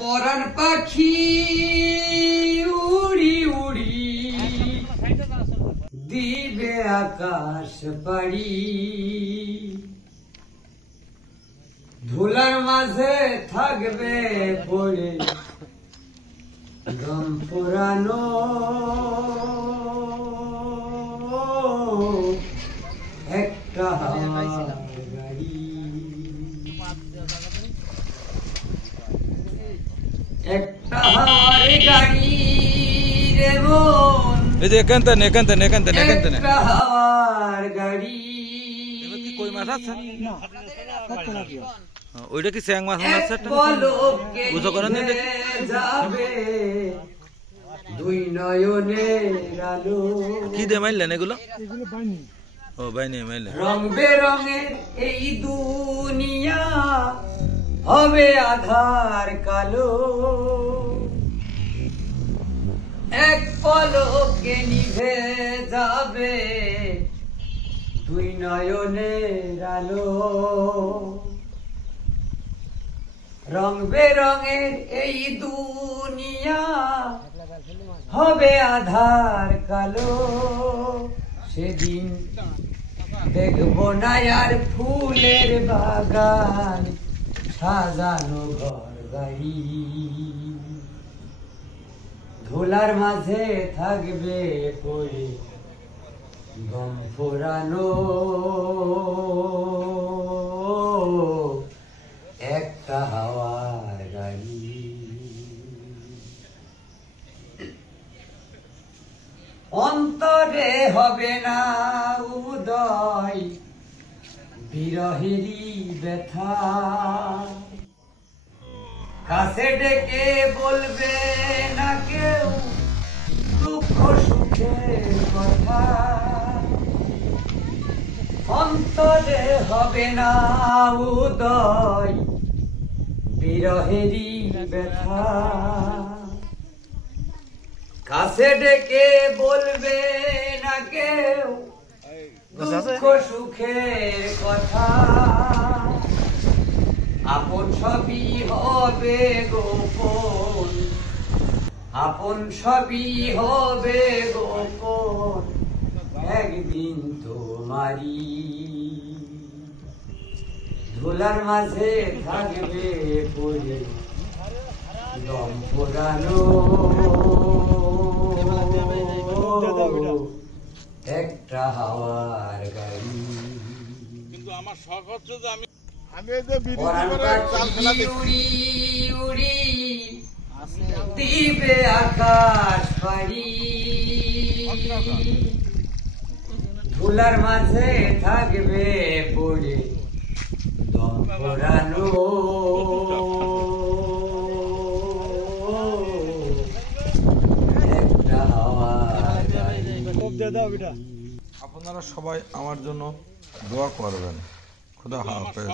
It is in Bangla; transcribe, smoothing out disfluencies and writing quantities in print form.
পরাণ পাখি উড়ি উড়ি দিবে আকাশ পাড়ি, ধুলার মাঝে থাকবে পড়ে দম পুরানো একটা গাড়ি, একটা গাড়ি রে মন, এটা এখানতেন একটা হাওয়ার গাড়ি। কই মাছ আছে না? ওইটা কি স্যাং মাছ আছে? বুঝো করেন যাবে দুই নয়নের আলো, কি দিয়ে মারলেন এগুলো? ও বাইনি মারলেন। রং বেরঙের এই দুনিয়া হবে আধার কালো, এক পলকে নিভে যাবে দুই নয়নের আলো, রং বেরঙের এই দুনিয়া হবে আধার কালো, সেদিন দেখবো না আর ফুলের বাগান সাজানো ঘর বাড়ি, ধুলার মাঝে থাকবে পড়ে গম পোড়ানো একটা হাওয়ার গাড়ি। অন্তরে হবে না উদয় বিরহেরই ব্যথা, কাছে ডেকে বলবে না কেউ দুঃখ সুখের কথা, অন্তরে হবে না উদয় বিরহেরই ব্যথা, কাছে ডেকে বলবে না কেউ দুঃখ সুখের কথা, আপন সবই হবে গোপন, আপন সবই হবে গোপন একদিন তোমারি, ধুলার মাঝে থাকবে পড়ে দম পোড়ানো একটা হাওয়ার গাড়ি। কিন্তু আমার শখ হচ্ছে যে আমি উড়ি উড়ি দিবে আকাশ পাড়ি, ধুলার মাঝে থাকবে পড়ে দম পোড়ানো একটা হাওয়ার গাড়ি। আপনারা সবাই আমার জন্য দোয়া করবেন। খুদা হাফেজ।